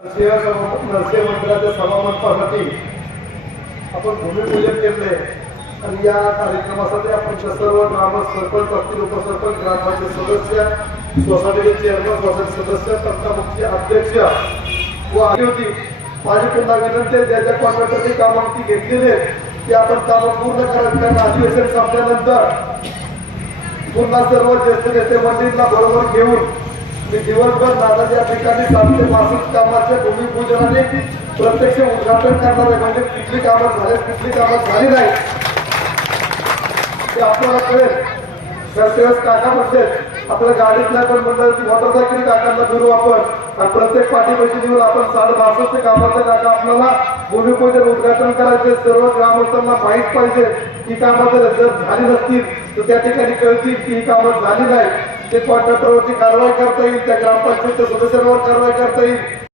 नरसिंह सभा- नरसिंह मंदिराच्या सभामंडपासाठी आपण भूमिपूजन केले आणि या कार्यक्रमासाठी आपण सर्व ग्राम सरपंच असतील उपसरपंच ग्रामपंचायत सदस्य सोसायटीचे चेअरमन सोसायटी सदस्य तंटामुखचे अध्यक्ष व आली होती. माझी पुन्हा विनंती आहे ज्या ज्या कॉन्ट्रॅक्टरची कामं ती घेतलेली आहेत ती आपण कामं पूर्ण करावी कारण अधिवेशन संपल्यानंतर पुन्हा सर्व ज्येष्ठ नेते मंडळींना बरोबर घेऊन मी दिवसभर दादाजी या ठिकाणी सात ते पासष्ट कामाचे भूमिपूजनाने प्रत्यक्ष उद्घाटन करणार आहे म्हणजे कुठली कामं झाले कुठली कामं झाली नाही. ते आपल्याला कळेल. सरसेवस काका म्हणते आपल्या गाडीतल्या पण म्हणतात की मोटरसायकल काकांना फिरू आपण आणि प्रत्येक पाठीपाशी देऊन आपण साडे बासष्ट कामाचे काका आपल्याला भूमिपूजन उद्घाटन करायचे. सर्व ग्रामस्थांना माहीत पाहिजे ही कामं जर झाली नसतील तर त्या ठिकाणी कळतील की ही कामं झाली नाही. ते कॉन्ट्रॅक्टरवरती कारवाई त्या ग्रामपंचायतच्या सदस्यांवर कारवाई करता येईल.